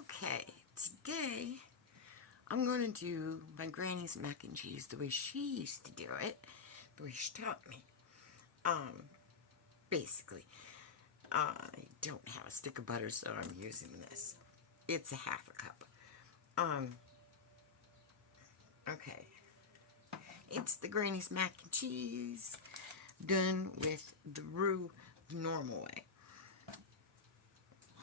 Okay, today I'm going to do my granny's mac and cheese the way she used to do it, the way she taught me. Basically, I don't have a stick of butter, so I'm using this. It's a half a cup. Okay. It's the granny's mac and cheese done with the roux the normal way.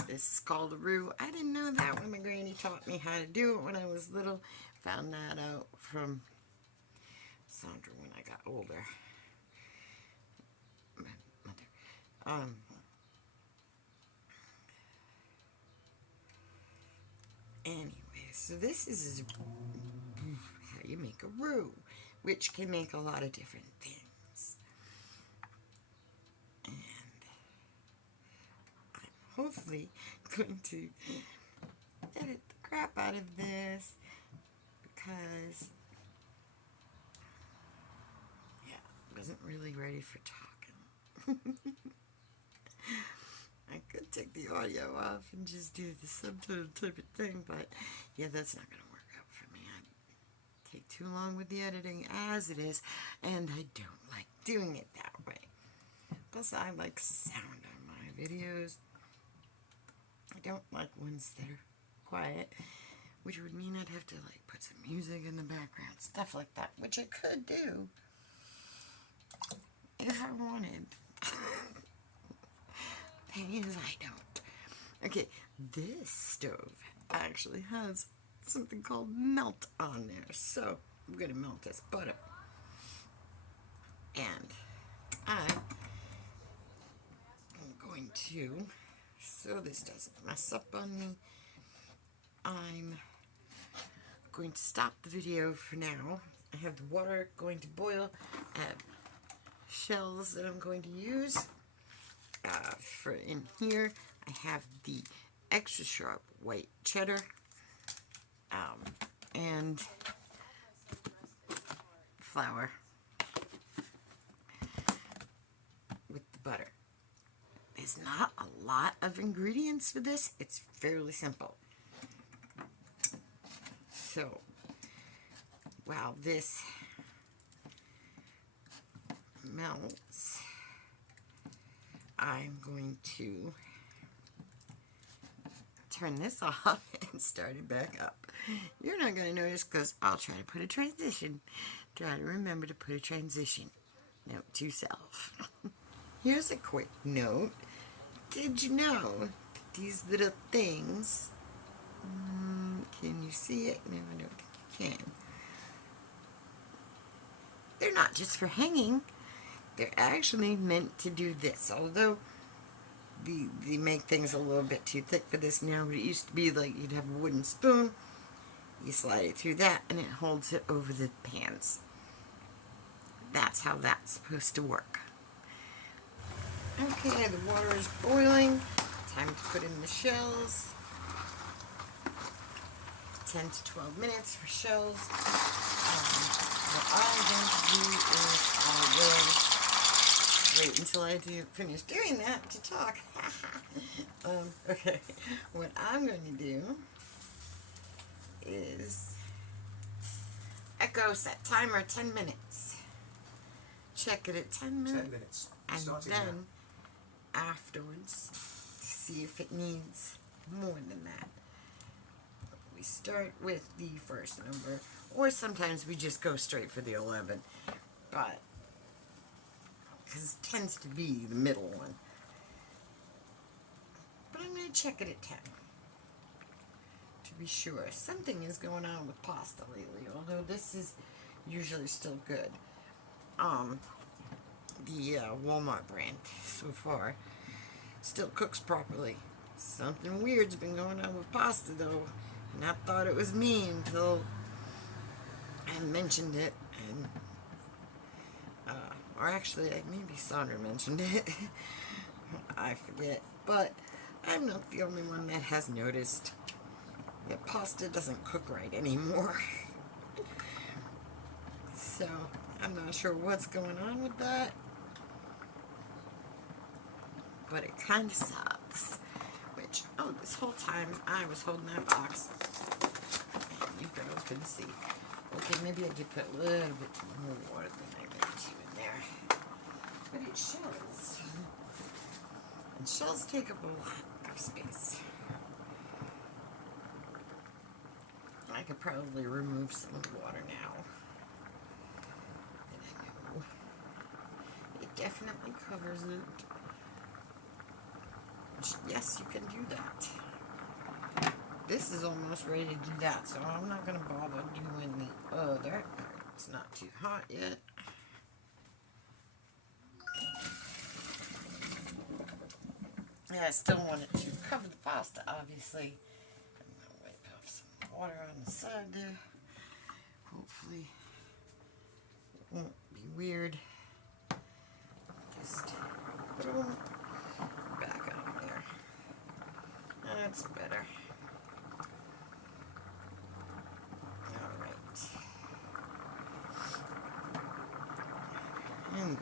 This is called a roux. I didn't know that when my granny taught me how to do it when I was little. Found that out from Sandra when I got older. My mother. Anyway, so this is how you make a roux, which can make a lot of different things. And I'm hopefully going to edit the crap out of this because, yeah, I wasn't really ready for talking. I could take the audio off and just do the subtitle type of thing, but yeah, that's not going to work out for me. I take too long with the editing as it is, and I don't like doing it that way. Plus, I like sound on my videos. I don't like ones that are quiet, which would mean I'd have to like put some music in the background, stuff like that, which I could do if I wanted. Thing is, I don't. Okay, this stove actually has something called melt on there, so I'm going to melt this butter. And I'm going to, so this doesn't mess up on me, I'm going to stop the video for now. I have the water going to boil. I have shells that I'm going to use. For in here, I have the extra sharp white cheddar and flour with the butter. There's not a lot of ingredients for this. It's fairly simple. So, while this melts, I'm going to turn this off and start it back up. You're not going to notice because I'll try to put a transition. Try to remember to put a transition. Note to self. Here's a quick note. Did you know that these little things, can you see it? No, I don't think you can. They're not just for hanging. They're actually meant to do this, although they make things a little bit too thick for this now, but it used to be like you'd have a wooden spoon, you slide it through that, and it holds it over the pans. That's how that's supposed to work. Okay, the water is boiling. Time to put in the shells. 10 to 12 minutes for shells. What I'm going to do is I will wait until I finish doing that to talk. Okay, what I'm going to do is echo set timer 10 minutes. Check it at 10 minutes. 10 minutes. And Starting then afterwards, see if it needs more than that. We start with the first number, or sometimes we just go straight for the 11, but because it tends to be the middle one. But I'm going to check it at 10 to be sure. Something is going on with pasta lately, although this is usually still good. The Walmart brand so far still cooks properly. Something weird's been going on with pasta though, and I thought it was me until I mentioned it, and or actually maybe Sandra mentioned it. I forget, but I'm not the only one that has noticed that pasta doesn't cook right anymore. So I'm not sure what's going on with that, but it kind of sucks. But much. Oh, this whole time I was holding that box. And you girls couldn't see. Okay, maybe I did put a little bit more water than I meant to in there. But it's shells. And shells take up a lot of space. I could probably remove some of the water now. And I know it definitely covers it. Yes, you can do that. This is almost ready to do that, so I'm not going to bother doing the other. It's not too hot yet. Yeah, I still want it to cover the pasta, obviously. I'm going to wipe off some water on the side there. Hopefully it won't be weird. Just boom, back on there. That's better. Alright. And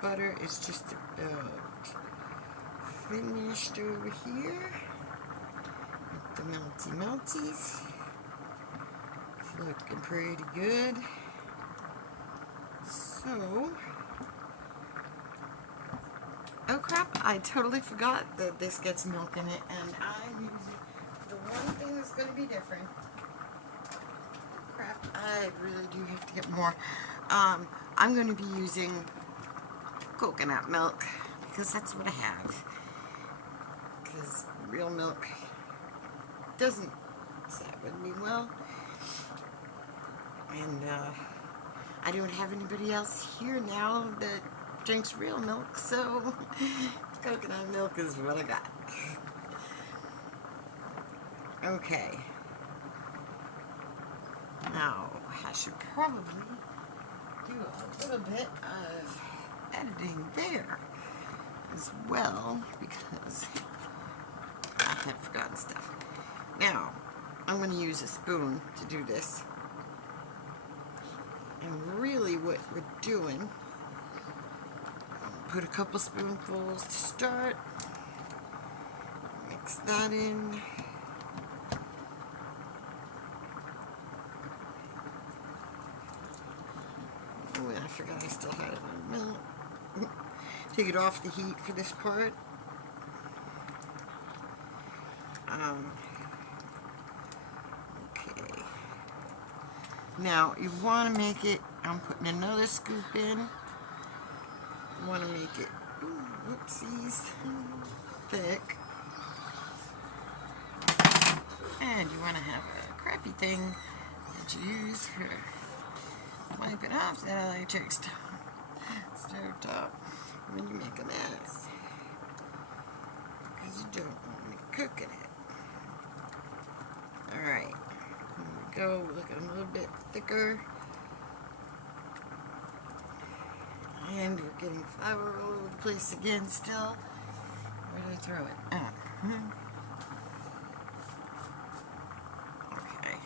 butter is just about finished over here. With the melties. It's looking pretty good. So, oh crap, I totally forgot that this gets milk in it, and I'm using the one thing that's going to be different. Crap, I really do have to get more. I'm going to be using coconut milk, because that's what I have. Because real milk doesn't sit with me well. And, I don't have anybody else here now that drinks real milk, so coconut milk is what I got. Okay. Now, I should probably do a little bit of editing there as well, because I had forgotten stuff. Now, I'm going to use a spoon to do this. And really what we're doing, put a couple spoonfuls to start, mix that in. Oh, I forgot I still had it on milk. Take it off the heat for this part. Okay. Now, you want to make it, I'm putting another scoop in. You want to make it, whoopsies, thick. And you want to have a crappy thing that you use for wiping off that electric stove top when you make a mess. Because you don't want to cook in it. Alright, here we go, looking a little bit thicker. And we're getting flour all over the place again still. Where do I throw it? Oh. Okay.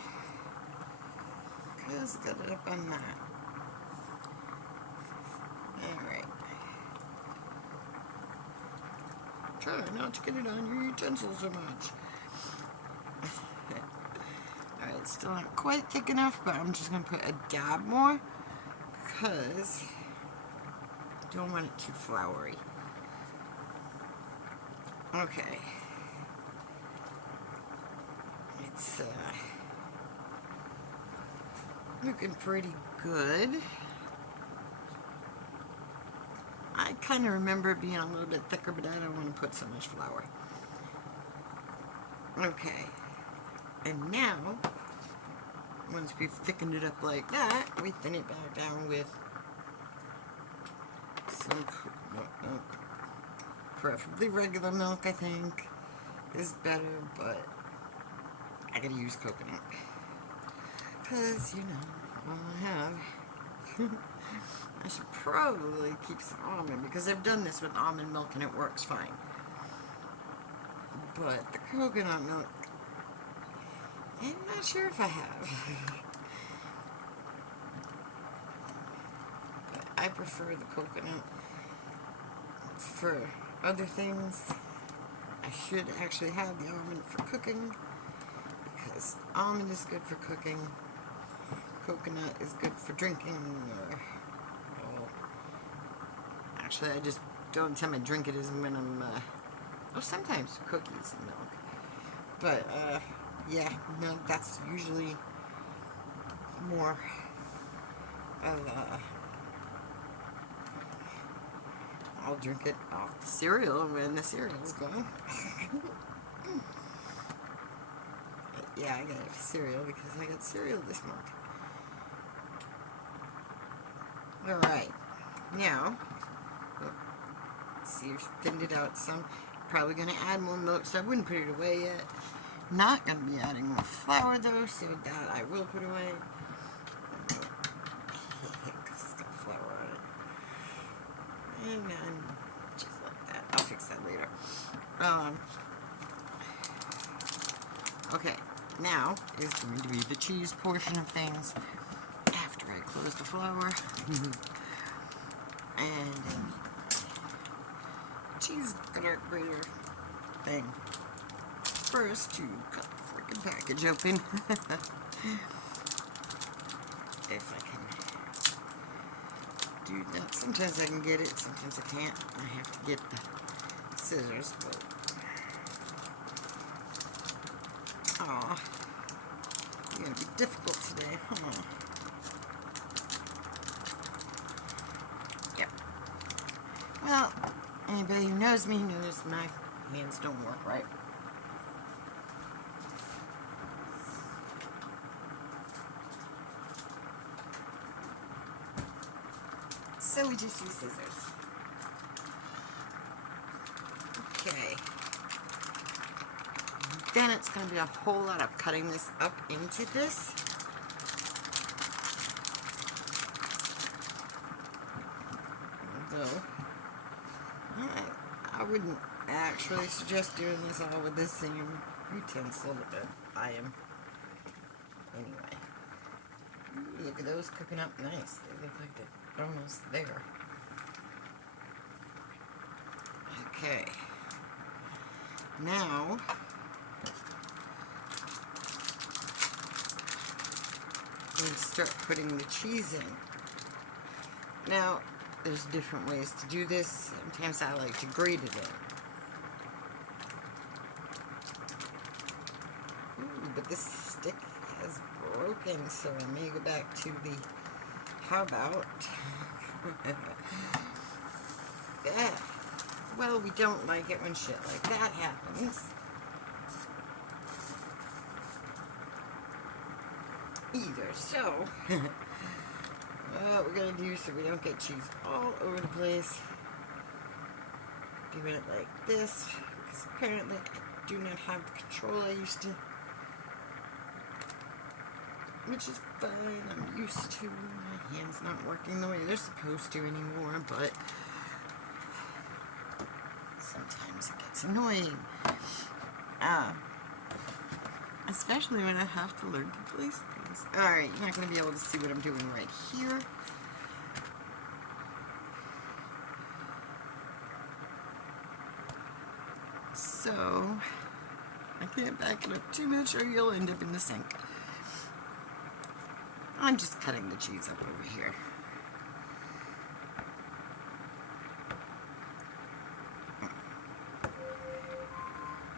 Because I got it up on that. Alright. Try not to get it on your utensils so much. Alright, it's still not quite thick enough, but I'm just going to put a dab more because I don't want it too floury. Okay. It's looking pretty good. I kind of remember it being a little bit thicker, but I don't want to put so much flour. Okay. And now, once we've thickened it up like that, we thin it back down with some preferably regular milk, I think, is better, but I gotta use coconut. Because, you know, all I have. I should probably keep some almond, because I've done this with almond milk and it works fine. But the coconut milk, I'm not sure if I have. But I prefer the coconut for other things. I should actually have the almond for cooking, because almond is good for cooking. Coconut is good for drinking. Well, actually, I just don't time I drink it is when I'm, sometimes cookies and milk. But, yeah, no, that's usually more of, I'll drink it off the cereal when the cereal's gone. Yeah, I got cereal because I got cereal this month. Alright, now, see, I've thinned it out some. Probably going to add more milk, so I wouldn't put it away yet. Not going to be adding more flour, though, so that I will put away. Because it's got flour on it. And then, just like that. I'll fix that later. Okay, now is going to be the cheese portion of things. After I close the flour. And cheese grater thing. First, to cut the freaking package open. If I can do that. Sometimes I can get it, sometimes I can't. I have to get the scissors, but... Aw. It's gonna be difficult today, huh? Yep. Well, anybody who knows me knows my hands don't work right. So we just use scissors. Okay. Then it's going to be a whole lot of cutting this up into this. Although, I wouldn't actually suggest doing this all with the same utensil that I am. Anyway. Ooh, look at those cooking up nice. They look like they're almost there. Okay. Now, I'm going to start putting the cheese in. Now, there's different ways to do this. Sometimes I like to grate it in. Ooh, but this stick has broken, so I may go back to the, how about, yeah. Well, we don't like it when shit like that happens. Either, so, what we're going to do so we don't get cheese all over the place, do it like this, because apparently I do not have the control I used to, which is fine. I'm used to my hands not working the way they're supposed to anymore, but sometimes it gets annoying. Especially when I have to learn to place things. Alright, you're not going to be able to see what I'm doing right here. So, I can't back it up too much or you'll end up in the sink. I'm just cutting the cheese up over here.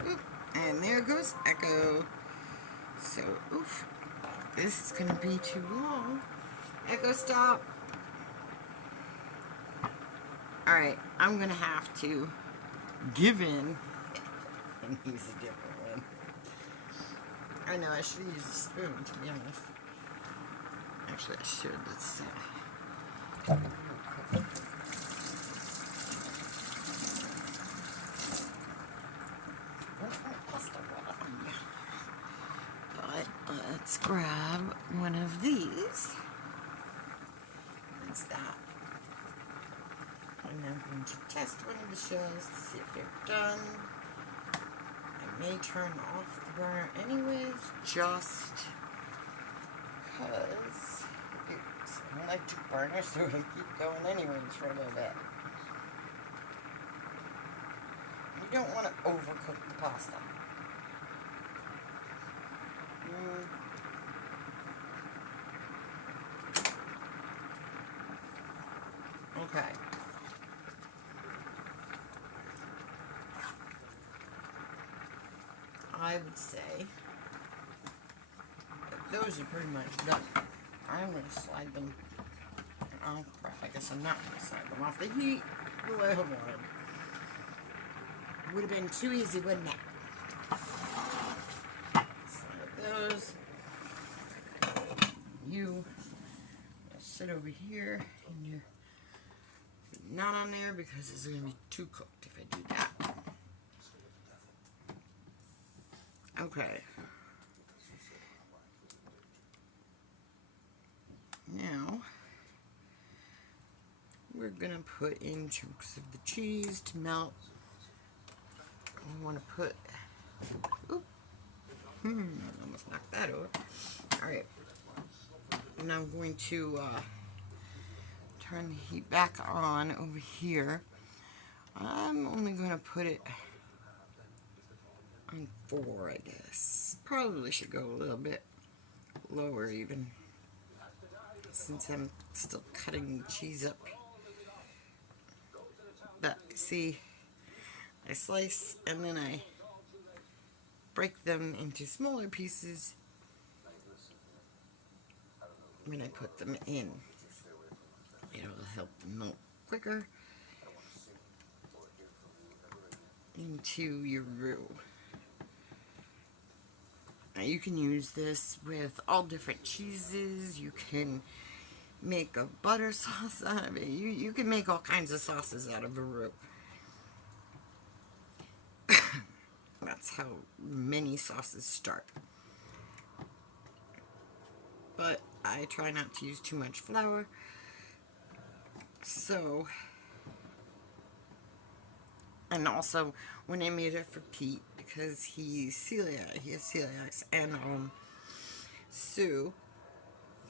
Oop, and there goes Echo. So, oof, this is going to be too long. Echo, stop. Alright, I'm going to have to give in and use a different one. I know, I should have used a spoon, to be honest. Actually, I should. Let's see. But let's grab one of these. That's that. And I'm going to test one of the shells to see if they're done. I may turn off the burner anyways, just because it's an electric burner, so it'll keep going anyways for a little bit. don't want to overcook the pasta. Okay. I would say that those are pretty much done. I'm going to slide them. Oh crap, I guess I'm not going to slide them off the heat the way I wanted. Would have been too easy, wouldn't it? Slide those. You sit over here and you're not on there because it's going to be too cooked if I do that. Okay. Now, we're going to put in chunks of the cheese to melt. I want to put... Oop. Almost knocked that over. Alright. And I'm going to turn the heat back on over here. I'm only going to put it on 4, I guess. Probably should go a little bit lower even, since I'm still cutting the cheese up. But see, I slice and then I break them into smaller pieces when I put them in. It'll help them melt quicker into your roux. Now you can use this with all different cheeses. You can make a butter sauce out of it. You can make all kinds of sauces out of a roux. That's how many sauces start. But I try not to use too much flour. So, and also when I made it for Pete, because he has celiac, and Sue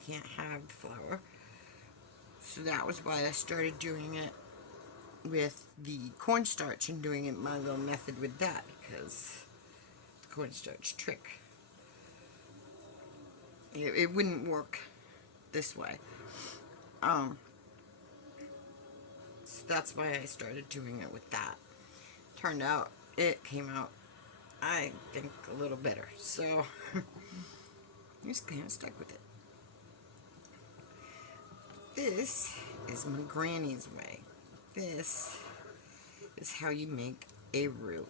can't have the flour. So that was why I started doing it with the cornstarch and doing it my little method with that, because the cornstarch trick. It wouldn't work this way. So that's why I started doing it with that. Turned out, it came out, I think, a little better. So, I'm just kind of stuck with it. This is my granny's way. This is how you make a roux.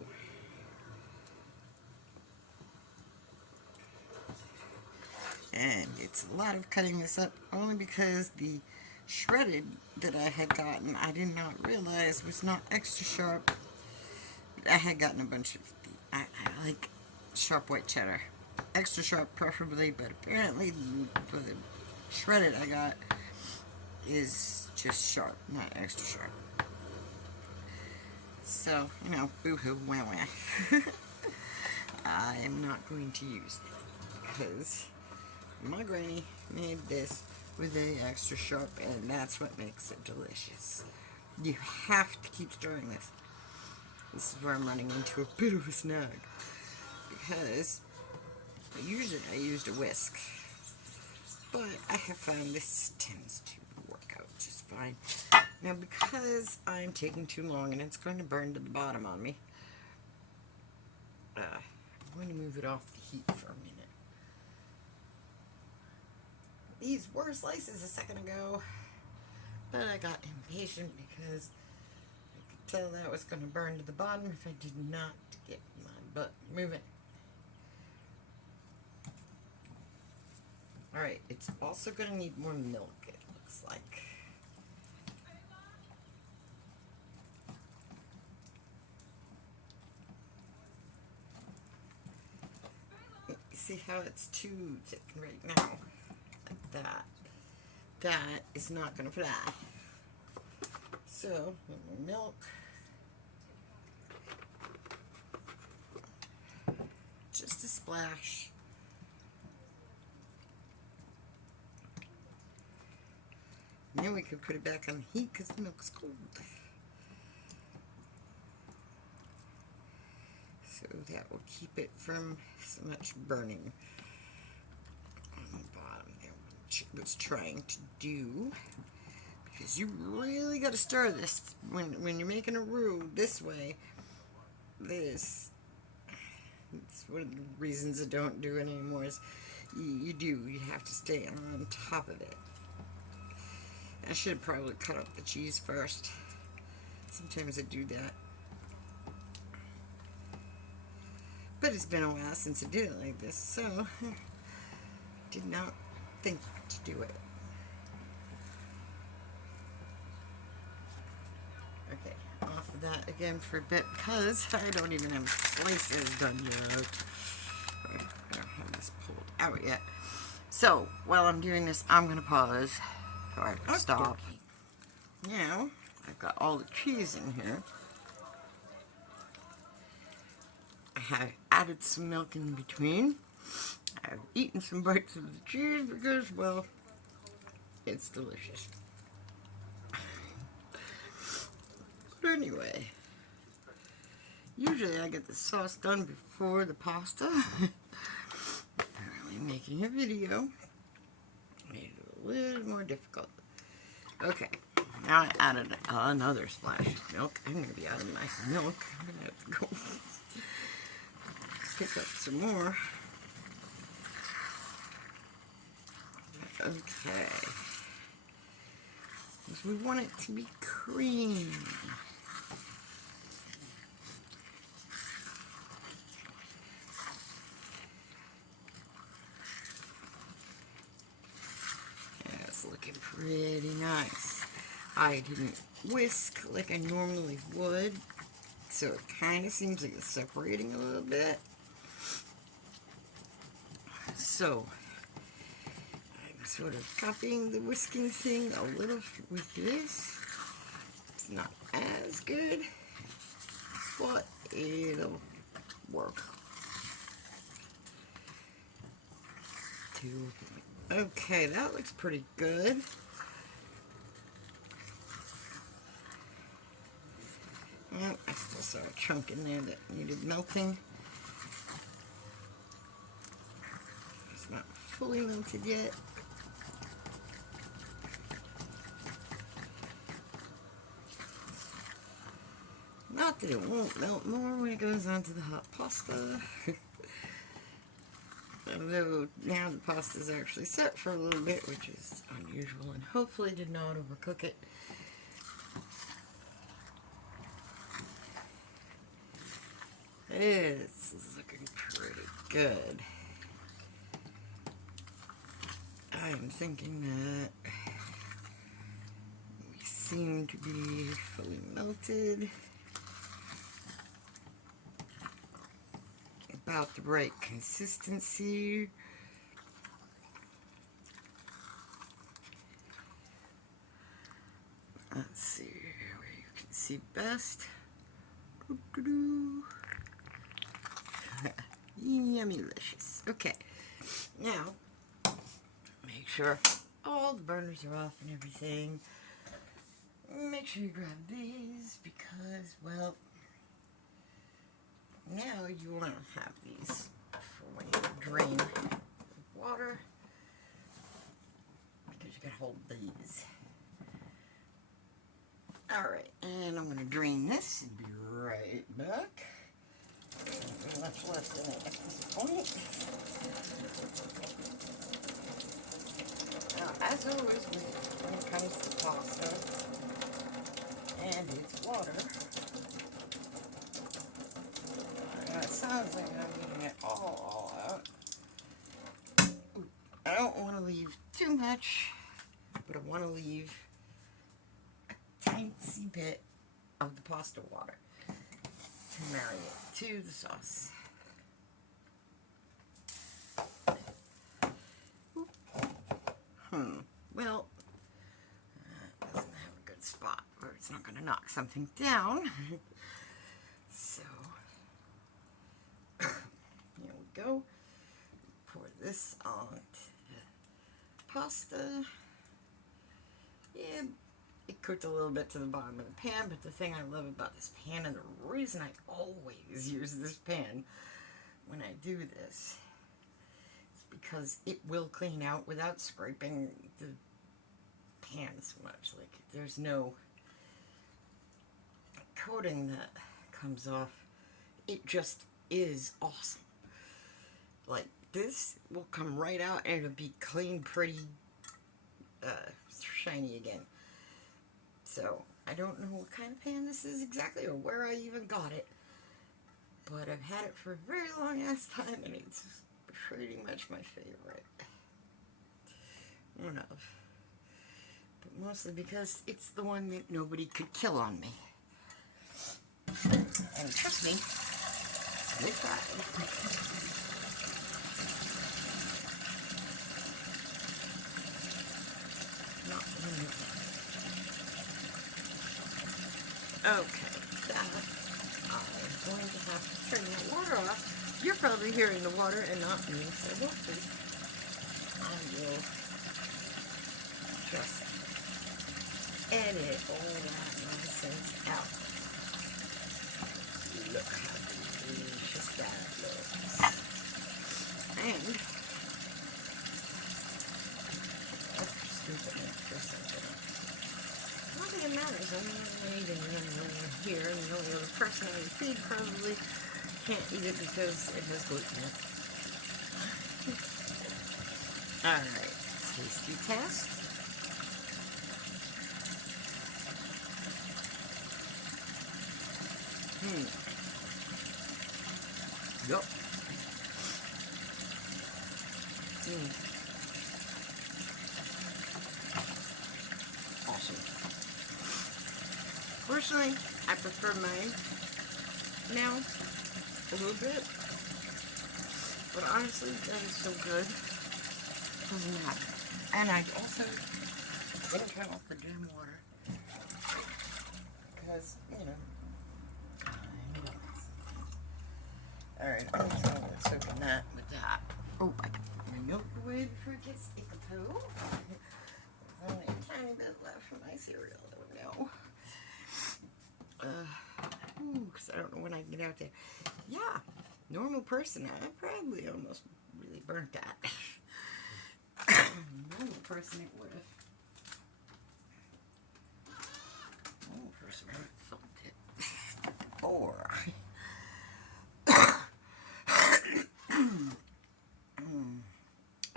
And it's a lot of cutting this up, only because the shredded that I had gotten, I did not realize was not extra sharp. I had gotten a bunch of, I like sharp white cheddar. Extra sharp preferably, but apparently the shredded I got is just sharp, not extra sharp. So, you know, boo-hoo, wah-wah. I am not going to use it, because my granny made this with the extra sharp, and that's what makes it delicious. You have to keep stirring this. This is where I'm running into a bit of a snag, because usually I used a whisk, but I have found this tends to work out just fine. Now, because I'm taking too long and it's going to burn to the bottom on me, I'm going to move it off the heat for a minute. These were slices a second ago, but I got impatient because I could tell that was going to burn to the bottom if I did not get my butt moving. Alright, it's also going to need more milk, it looks like. You see how it's too thick right now? Like that. That is not going to fly. So, more milk. Just a splash. And then we could put it back on the heat because the milk's cold. so that will keep it from so much burning on the bottom there, which it was trying to do. Because you really got to stir this when you're making a roux this way. It's one of the reasons I don't do it anymore is you have to stay on top of it. I should have probably cut up the cheese first. Sometimes I do that. But it's been a while since I did it like this, so did not think to do it. Okay, off of that again for a bit because I don't even have slices done yet. I don't have this pulled out yet. So, while I'm doing this, I'm going to pause. Or stop. Now, I've got all the cheese in here. I have added some milk in between. I've eaten some bites of the cheese because, well, it's delicious. But anyway, usually I get the sauce done before the pasta. Apparently making a video made it a little more difficult. Okay, now I added another splash of milk. I'm going to be out of my milk. I'm going to have to go pick up some more. Okay. Because we want it to be creamy. Looking pretty nice. I didn't whisk like I normally would, so it kind of seems like it's separating a little bit. So I'm sort of copying the whisking thing a little with this. It's not as good, but it'll work. Okay, that looks pretty good. Well, I still saw a chunk in there that needed melting. It's not fully melted yet. Not that it won't melt more when it goes onto the hot pasta. Although now the pasta is actually set for a little bit, which is unusual, and hopefully did not overcook it. It's looking pretty good. I'm thinking that we seem to be fully melted. About the right consistency. Let's see where you can see best. Yummy-licious. Okay, now make sure all the burners are off and everything. Make sure you grab these because, well, now you want to have these for when you drain water, because you can hold these. Alright, and I'm going to drain this and be right back. Much less than it at this point. Now, as always, when it comes to pasta and its water, it sounds like I'm getting it all out. I don't want to leave too much, but I want to leave a tiny bit of the pasta water to marry it to the sauce. Well, that doesn't have a good spot where it's not going to knock something down. So, here we go. Pour this on the pasta. Yeah, it cooked a little bit to the bottom of the pan, but the thing I love about this pan, and the reason I always use this pan when I do this, is because it will clean out without scraping the pan so much. Like, there's no coating that comes off. It just is awesome. Like, this will come right out and it'll be clean, pretty, shiny again. So, I don't know what kind of pan this is exactly or where I even got it, but I've had it for a very long ass time and it's pretty much my favorite. One of. But mostly because it's the one that nobody could kill on me. And trust me, they tried. Okay, that I'm going to have to turn that water off. You're probably hearing the water and not me, so hopefully I will just edit all that nonsense out. Look how delicious that looks. And that's stupid for something. I don't think it matters. I mean, I'm eating it here, and the only other person I would feed probably can't eat it because it has gluten in it. Alright, tasty test. Yup. Awesome. Personally, I prefer mine now a little bit, but honestly, that is so good. Doesn't matter. And I also didn't turn off the damn water because, you know. Alright, I'm just going to soak in that with that. Oh, I can put my milk away before it gets ickapoo. There's only a tiny bit left from my cereal. There we go. Because I don't know when I can get out there. Yeah, normal person, I probably almost really burnt that. Normal person, it would have. Normal person would have felt it. Or...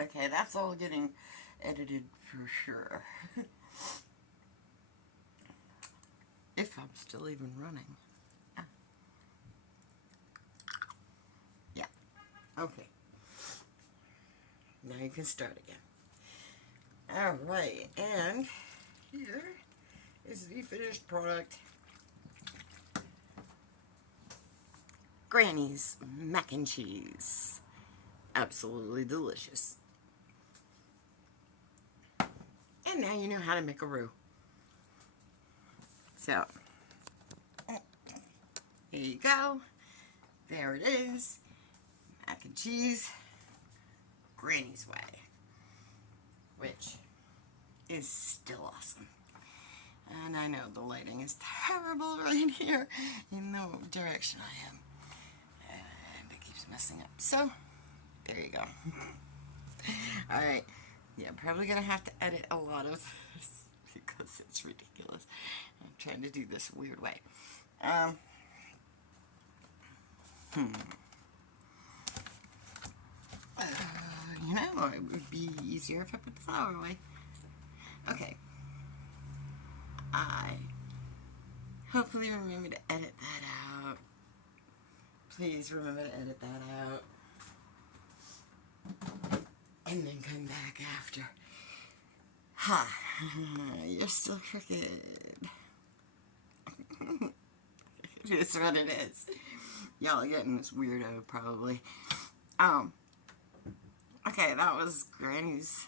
Okay, that's all getting edited for sure. If I'm still even running. Yeah. Okay. Now you can start again. Alright, and here is the finished product. Granny's mac and cheese. Absolutely delicious. And now you know how to make a roux. So, here you go. There it is. Mac and cheese, Granny's way. Which is still awesome. And I know the lighting is terrible right here in the direction I am. And it keeps messing up. So, there you go. Alright. Yeah, I'm probably going to have to edit a lot of this because it's ridiculous. I'm trying to do this a weird way. You know, it would be easier if I put the flour away. Okay. I hopefully remember to edit that out. Please remember to edit that out. And then come back after. Ha! You're still crooked. It is what it is. Y'all are getting this weirdo, probably. Okay, that was Granny's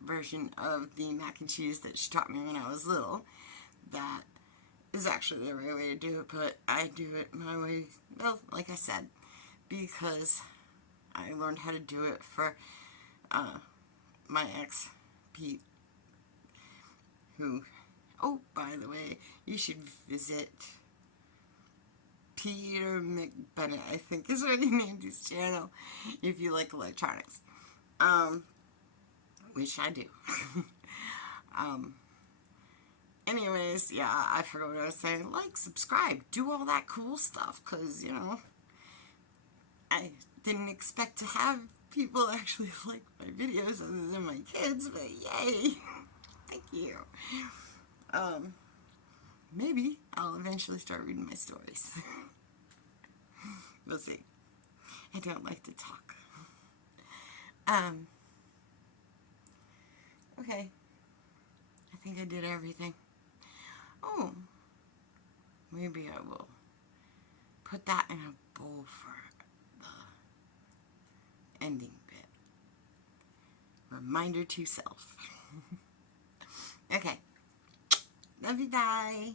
version of the mac and cheese that she taught me when I was little. That is actually the right way to do it, but I do it my way, well, like I said, because I learned how to do it for my ex, Pete, who Oh, by the way, you should visit Peter McBennett, I think is what he named his channel, if you like electronics. Which I do. um, Anyways, yeah, I forgot what I was saying. Like, subscribe, do all that cool stuff, because, you know, I didn't expect to have people actually like my videos other than my kids, but yay! Thank you. Maybe I'll eventually start reading my stories. We'll see. I don't like to talk. Okay. I think I did everything. Oh, maybe I will put that in a bowl for the ending bit. Reminder to self. Okay. Love you, bye.